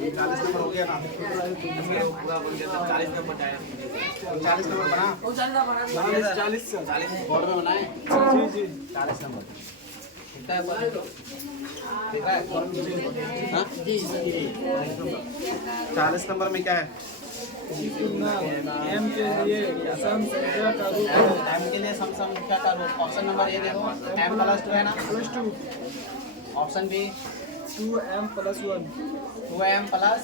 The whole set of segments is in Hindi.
40 नंबर हो गया ना? 40 नंबर बना 40 बोर्ड में बनाए जी 40 नंबर कितना है ठीक है हाँ जी 40 नंबर में क्या है एम के लिए सम संख्या का रूप है। एम के लिए सम संख्या का रूप ऑप्शन नंबर ए देखो m प्लस 2 है ना +2 option B 2m + 1 2m plus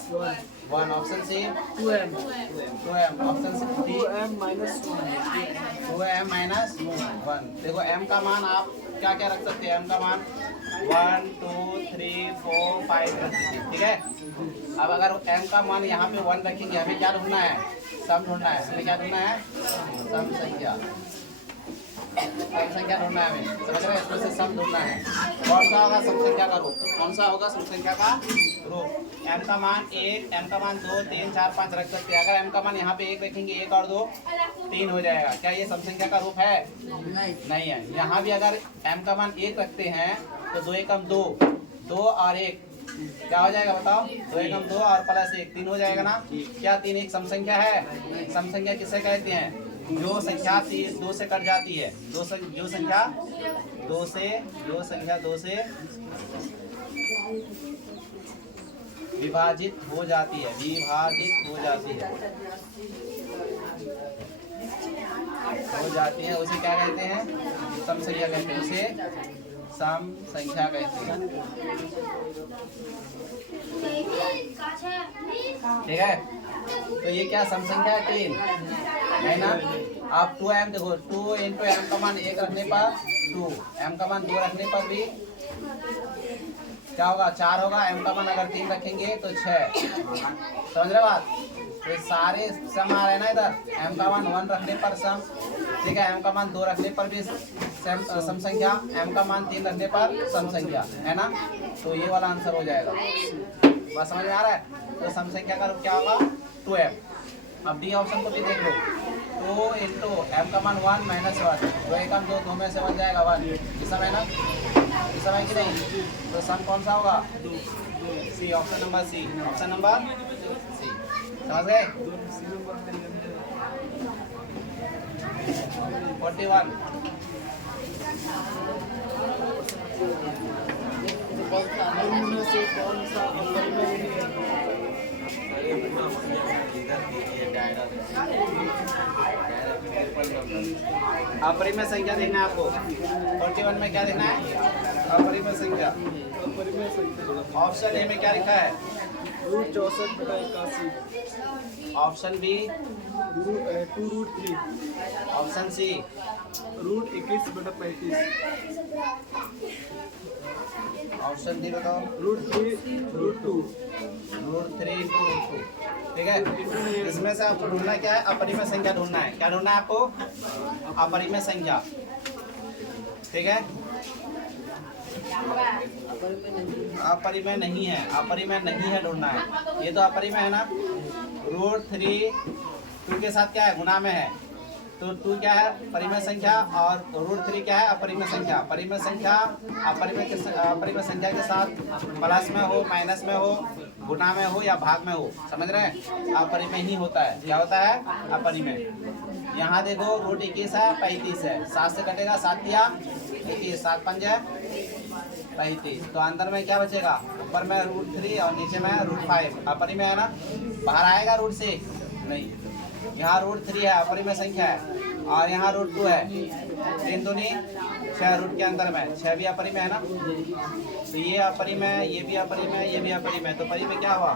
1 option C 2m 2m option C 2m - 1 2m minus 1 देखो m का मान आप क्या क्या रख सकते हैं m का मान 1 2 3 4 5 रख दीजिए ठीक है अब अगर m का मान यहाँ पे 1 रखेंगे हमें क्या ढूंढना है सम ढूंढना है हमें क्या ढूंढना है सम संख्या ढूंढना है हमें समझ रहे हैं इसमें से सम ढूंढना है कौन सा होगा सम संख्या का रूप कौन सा होगा सम संख्या का रूप m का मान 1 m का मान 2 3 4 5 रख सकते हैं अगर m का मान यहाँ पे 1 रखेंगे 1 और 2 3 हो जाएगा क्या ये सम संख्या का रूप है नहीं है यहाँ भी अगर m का मान 1 रखते हैं तो 2 एकम 2 2 और 1 क्या हो जाएगा बताओ 2 एकम 2 और प्लस 1 3 हो जाएगा ना क्या 3 एक सम संख्या है सम संख्या किसे कहते हैं जो संख्या 2 से कट जाती है जो संख्या 2 से विभाजित हो जाती है उसे क्या कहते हैं सम संख्या कहते हैं उसे सम संख्या कहते हैं ठीक है तो ये क्या सम संख्या 3 है ना आप 2m देखो 2 × m का मान 1 रखने पर 2 m का मान 2 रखने पर भी क्या होगा 4 होगा m का मान अगर 3 रखेंगे तो 6 समझ रहे बात तो सारे सम आ रहे हैं ना इधर m का मान 1 रखने पर सम ठीक है m का मान 2 रखने पर भी सम संख्या m का मान 3 रखने पर सम संख्या है ना तो ये वाला आंसर हो जाएगा बस समझ में आ रहा है तो सम संख्या का रूप क्या होगा 2m अब डी ऑप्शन को भी देख लो 2 × m का मान 1 - 1 2 एकम 2 में से बन जाएगा 1 इस समय ना इस समय कि नहीं तो सम कौन सा होगा सी ऑप्शन नंबर सी सी समझ गए 41 निम्न से कौन सा अपरिमेय है? अपरिमेय संख्या देखना है आपको 41 में क्या देखना है अपरिमेय संख्या अपरिमेय संख्या ऑप्शन ए में क्या लिखा है √64/81 option B 2√3 option C √21/35 option D बताओ √3 √3 ठीक है इसमेमें से आपको ढूंढना क्या है अपरिमेय संख्या ढूंढना है क्या ढूंढना है आपको अपरिमेय संख्या ठीक है अपरिमेय नहीं है ढूंढना है ये तो अपरिमेय है ना √3 2 के साथ क्या है गुना में है तो 2 क्या है परिमेय संख्या और √3 क्या है अपरिमेय संख्या अपरिमेय संख्या के साथ प्लस में हो माइनस में हो गुना में हो या भाग में हो समझ रहे हैं अपरिमेय ही होता है क्या होता है अपरिमेय यहाँ देखो √21 है 35 है 7 से कटेगा 7 या 21 7 पंजे 35 तो अंदर में क्या बचेगा ऊपर में √3 और नीचे में √5 अपरिमेय है ना बाहर आएगा √ से नहीं यहाँ √3 है अपरिमेय संख्या है और यहाँ √2 है 3 दूनी 6 रूट के अंदर में 6 भी अपरिमेय है ना तो ये अपरिमेय ये भी अपरिमेय तो परिमेय क्या हुआ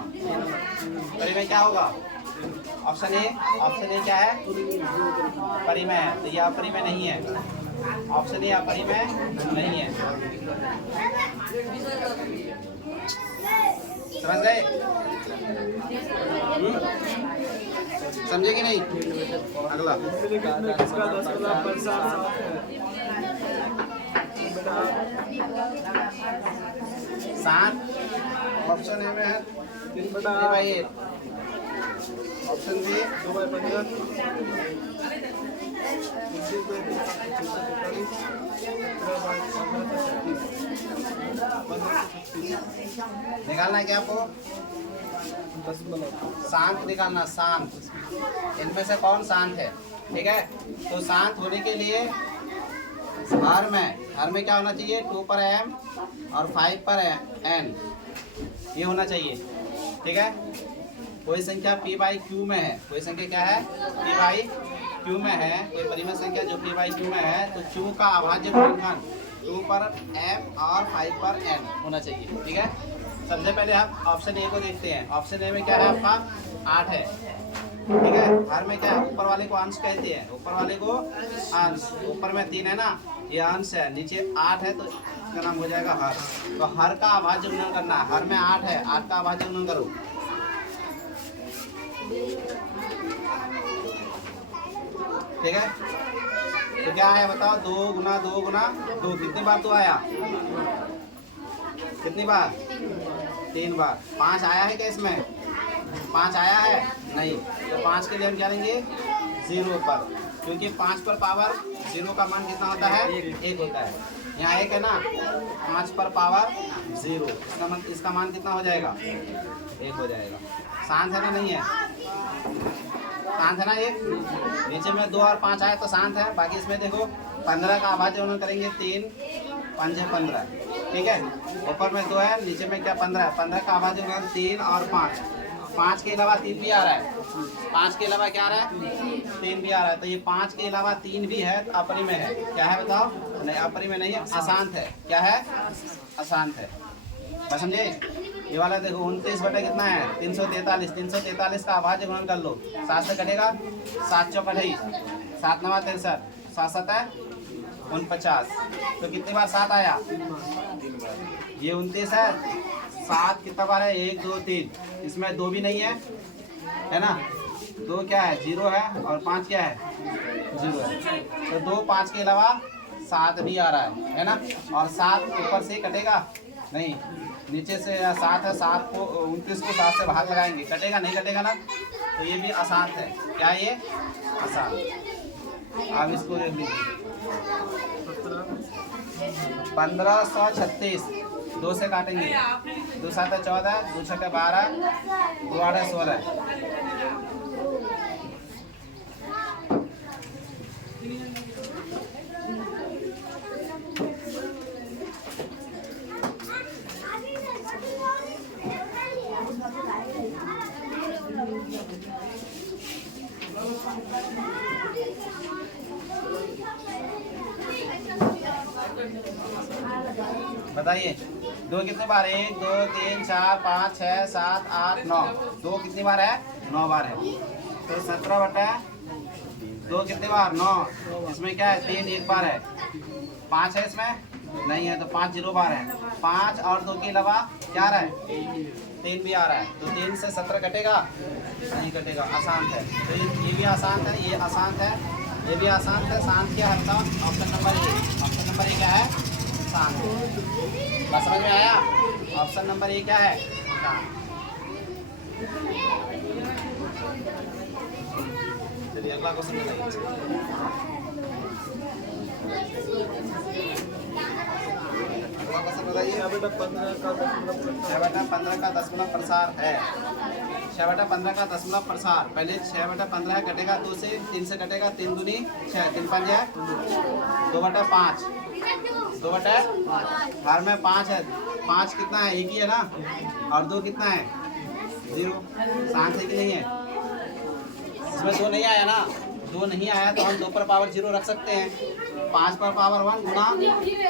परिमेय क्या होगा ऑप्शन ए क्या है परिमेय है तो ये अपरिमेय नहीं है ऑप्शन ए अपरिमेय नहीं है समझ गए समझे कि नहीं अगला इसका 10% सात ऑप्शन ए में है 3/8 ऑप्शन बी 2/15 निकालना है क्या आपको शांत निकालना, शांत। इनमें से कौन शांत है? ठीक है, तो शांत होने के लिए हर में क्या होना चाहिए? 2 पर m और 5 पर n, ये होना चाहिए। ठीक है, कोई संख्या p बाई q में है, कोई संख्या क्या है? p बाई q में है, कोई परिमेय संख्या जो p बाई q में है, तो q का अभाज्य गुणनखंड 2 पर m और 5 पर n होना चाहिए। ठीक है, सबसे पहले आप ऑप्शन ए को देखते हैं। ऑप्शन ए में क्या है आपका? 8 है। ठीक है, हर में क्या है? ऊपर वाले को अंश कहते हैं, ऊपर वाले को अंश। ऊपर में 3 है ना, ये अंश है, नीचे 8 है, तो इसका नाम हो जाएगा हर। तो हर का अभाज्य गुणन करना है। हर में 8 है, 8 का अभाज्य गुणन करो। ठीक है, तो क्या है बताओ? 2 गुना 2 गुना 2, कितनी बार 2 आया? कितनी बार? 3 बार। 5 आया है क्या इसमें? 5 आया है? नहीं, तो 5 के लिए हम क्या लेंगे? 0 पर, क्योंकि 5 पर पावर 0 का मान कितना होता है? 1 होता है। यहाँ 1 है ना, 5 पर पावर 0, इसका मान कितना हो जाएगा? 1 हो जाएगा। शांत है ना? नहीं है? शांत है ना? 1 नीचे में 2 और 5 आए तो शांत है। बाकी इसमें देखो 15 का अभाज्य गुणन करेंगे, 3 5 15। ठीक है, ऊपर में 2 है, नीचे में क्या 15 है। 15 का अभाज्य गुणन 3 और 5, 5 के अलावा 3 भी आ रहा है। 5 के अलावा क्या आ रहा है? 3 भी आ रहा है। तो ये 5 के अलावा 3 भी है, तो अपरिमेय है। क्या है बताओ? नहीं, अपरिमेय नहीं है, अशांत है। क्या है? अशांत है। बस समझे? ये वाला देखो 29 बटे कितना है? 343। 343 का अभाज्य गुणन कर लो, 7 से कटेगा, 7 चौक 28, 7 9 63, 7 7 49। तो कितनी बार 7 आया? ये 29 है, 7 कितना बार है? 1 2 3, इसमें 2 भी नहीं है ना? 2 क्या है? 0 है, और 5 क्या है? 0 है। तो 2 5 के अलावा 7 भी आ रहा है ना? और 7 ऊपर से कटेगा नहीं, नीचे से 7 है, 7 को 29 को 7 से भाग लगाएंगे, कटेगा नहीं? कटेगा ना? तो ये भी अशांत है। क्या ये? अशांत। अब इसको देख लीजिए, 1536, 2 से काटेंगे, 2 7 14, 2 6 12, 2 8 16। बताइए 2 कितनी बार? 1 2 3 4 5 6 7 8 9। 2 कितनी बार है? 9 बार है। तो 17 बटा 2 कितनी बार? 9। इसमें क्या है? 3 1 बार है। 5 है इसमें? नहीं है, तो 5 0 बार है। 5 और 2 के अलावा क्या आ रहा है? 3 भी आ रहा है। तो 3 से 17 कटेगा नहीं? कटेगा, अशांत है। तो ये भी अशांत है, ये अशांत है, ये भी अशांत है। शांत क्या है बताओ? Option number A. Option number A क्या है? शांत। बस समझ में आया? ऑप्शन नंबर ए क्या है? शांत। चलिए अगला क्वेश्चन बताइए। बताइए। 6 बटा 15 का 6/15 का दशमलव प्रसार है। 6/15 का दशमलव प्रसार, पहले 6/15 है, कटेगा 2 से, 3 से कटेगा, 3 दूनी 6, 3 5 है 2/5, 2/5 हर में 5 है। 5 कितना है? 1 ही है ना, और 2 कितना है? 0। शांत है कि नहीं है? इसमें 2 नहीं आया ना, 2 नहीं आया तो हम 2 पर पावर 0 रख सकते हैं। 5 पर पावर 1 गुना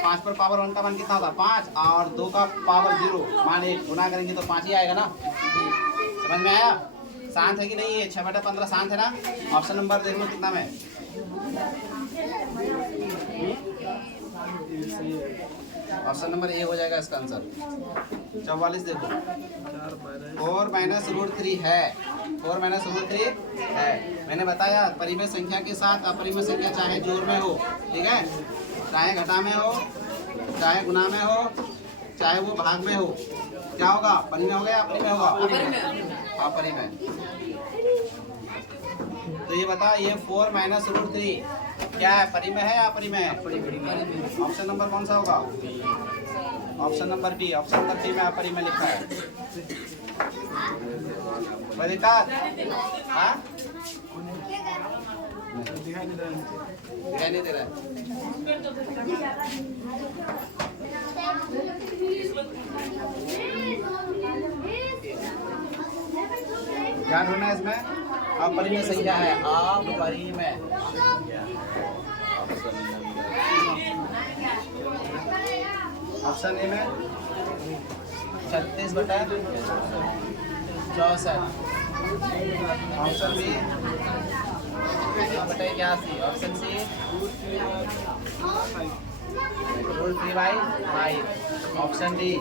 5 पर पावर 1 का मान कितना होता है? 5, और 2 का पावर 0 मान 1 गुना करेंगे तो 5 ही आएगा ना। समझ में आया? शांत है कि नहीं है? 6/15 शांत है ना? ऑप्शन नंबर देख लो कितना में? ऑप्शन नंबर ए हो जाएगा इसका आंसर। 44 देखो, 4 माइनस रूट 3 है। 4 माइनस रूट 3 है। मैंने बताया परिमेय संख्या के साथ अपरिमेय संख्या चाहे जोड़ में हो, ठीक है, चाहे घटा में हो, चाहे गुना में हो, चाहे वो भाग में हो, क्या होगा? परिमेय होगा या अपरिमेय होगा? अपरिमेय। तो ये बता, ये 4 माइनस रूट 3 क्या है? परिमेय है या अपरिमेय? ऑप्शन नंबर कौन सा होगा? Option number B. Option number B में अपरिमेय लिखा है। कोई दिक्कत? हाँ दिखाई नहीं दे रहा है। दिखाई नहीं दे रहा है। ध्यान होना है इसमें। अपरिमेय संख्या है, अपरिमेय। ऑप्शन ए में 36/64। Option B 9/81। Option C √3/5। Option D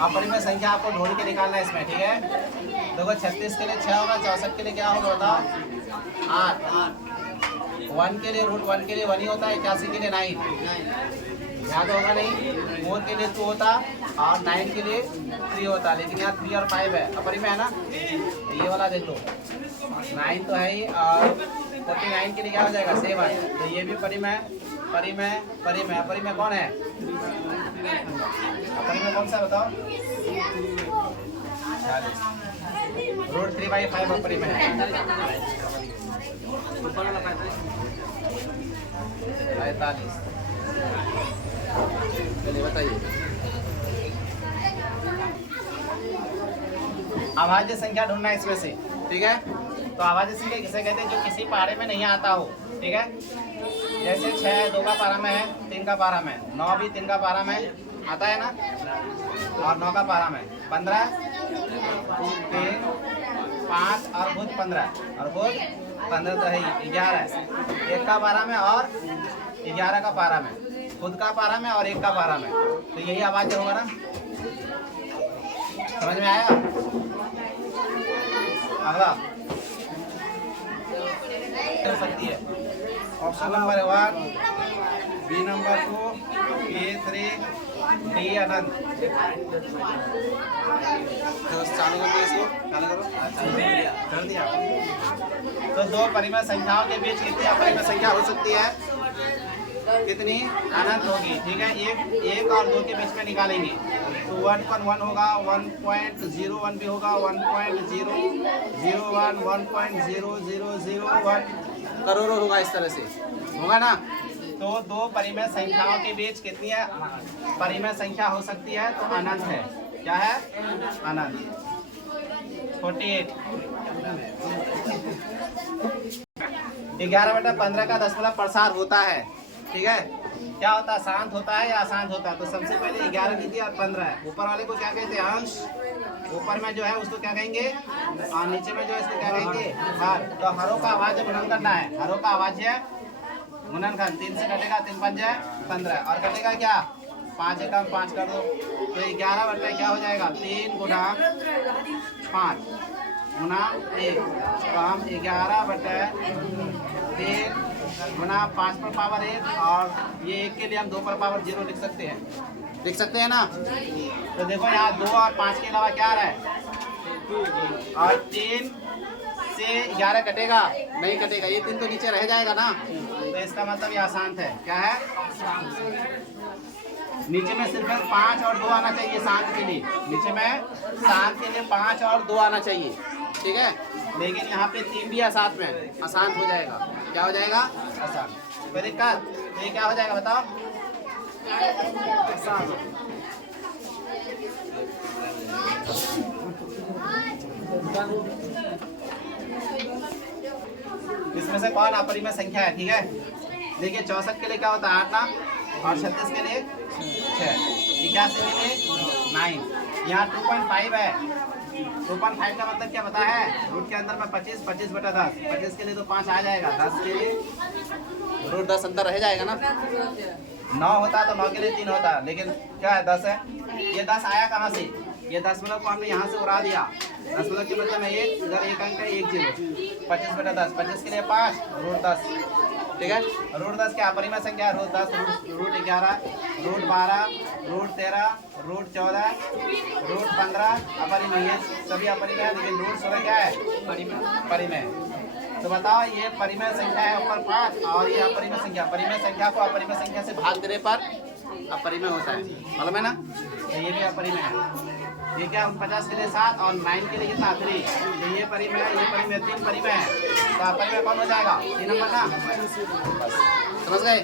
अपरिमेय संख्या आपको ढूंढ के निकालना है इसमें, ठीक है। देखो 36 के लिए 6 होगा, 64 के लिए क्या होगा बताओ? 8। 1 के लिए √1 के लिए 1 ही होता है, 81 के लिए 9। याद होगा नहीं? 4 के लिए 2 होता और 9 के लिए 3 होता, लेकिन यहाँ 3 और 5 है, अपरिमेय है ना। ये वाला देख लो, 9 तो है ही और 49 के लिए क्या हो जाएगा? 7। तो ये भी परिमेय, परिमेय, परिमेय। अपरिमेय कौन है? अपरिमेय कौन सा बताओ? 3/5 अपरिमेय है। 45। चलिए बताइए। अभाज्य संख्या ढूंढना है इसमें से, ठीक है। तो अभाज्य संख्या किसे कहते हैं? जो किसी पारे में नहीं आता हो, ठीक है। जैसे 6 2 का पारा में है, 3 का पारा में, 9 भी 3 का पारा में आता है ना, और 9 का पारा में 15, 3, 5 और बुध 15, और बुध 15 तो है ही, 11 1 का पारा में और 11 का पारा में, खुद का पारा में और 1 का पारा में। तो यही अभाज्य होगा ना, समझ में आया? अगला कर सकती है। ऑप्शन नंबर 1, बी नंबर 2, ए 3, डी अनंत। तो चालू कर दो इसको, चालू करो। कर दिया। तो दो परिमेय संख्याओं के बीच कितनी अपरिमेय संख्या हो सकती है? कितनी? अनंत होगी, ठीक है। एक और 2 के बीच में निकालेंगे तो 1.1 होगा, 1.01 भी होगा, 1.001, 1.0001 करोड़ों होगा, इस तरह से होगा ना। तो दो परिमेय संख्याओं के बीच कितनी है परिमेय संख्या हो सकती है? तो अनंत है। क्या है? अनंत। 48। 11/15 का दशमलव प्रसार होता है, ठीक है। क्या होता है? शांत होता है या अशांत होता है? तो सबसे पहले 11 लीजिए और 15 है। ऊपर वाले को क्या कहते हैं? अंश। ऊपर में जो है उसको क्या कहेंगे? और नीचे में जो है इसको क्या कहेंगे? हर। तो हरों का अभाज्य गुणन करना है। हरों का अभाज्य गुणनखंड 3 से कटेगा, 3 5 15 और कटेगा क्या? 5 एकम 5 कर दो, तो 11 क्या हो जाएगा? 3 गुना 5 गुना 1। तो हम 11/3 गुना 5 पर पावर 1, और ये 1 के लिए हम 2 पर पावर 0 लिख सकते हैं, लिख सकते हैं ना। तो देखो यहाँ 2 और 5 के अलावा क्या आ रहा है? और 3 से 11 कटेगा? नहीं कटेगा, ये 3 तो नीचे रह जाएगा ना। तो इसका मतलब ये अशांत है। क्या है? नीचे में सिर्फ 5 और 2 आना चाहिए शांत के लिए। नीचे में शांत के लिए 5 और 2 आना चाहिए, ठीक है। लेकिन यहाँ पे 3 भी है साथ में, अशांत हो जाएगा। क्या हो जाएगा? अशांत। कोई दिक्कत? तो ये क्या हो जाएगा बताओ? अशांत। इसमें से कौन अपरिमेय संख्या है? ठीक है, देखिए 64 के लिए क्या होता है? 8 ना, और 36 के लिए 6, 81 के लिए 9। यहाँ 2.5 है। 2.5 का मतलब क्या पता है? रूट के अंदर में 25, 25/10। 25 के लिए तो 5 आ जाएगा, 10 के लिए रूट 10 अंदर रह जाएगा ना। 9 होता तो 9 के लिए 3 होता, लेकिन क्या है? 10 है। ये 10 आया कहाँ से? ये दशमलव को हमने यहाँ से उड़ा दिया। दशमलव के मतलब में 1, इधर 1 अंक है, 1 0। 25/10, 25 के लिए 5 रूट 10, ठीक है। रूट 10 क्या अपरिमेय संख्या है? Root 10, root 11, root 12, root 13, root 14, root 15 अपरिमेय, सभी अपरिमेय है। लेकिन रूट 16 क्या है? परिमेय। तो बताओ, ये परिमेय संख्या है ऊपर 5 और ये अपरिमेय संख्या। परिमेय संख्या को अपरिमेय संख्या से भाग देने पर अपरिमेय होता है, मालूम है ना। तो ये भी अपरिमेय है। ये क्या 50 के लिए 7 और 9 के लिए कितना 3। तो ये परिमेय, ये परिमेय, 3 परिमेय है। तो अपरिमेय कौन हो जाएगा 3 नंबर ना। समझ गए।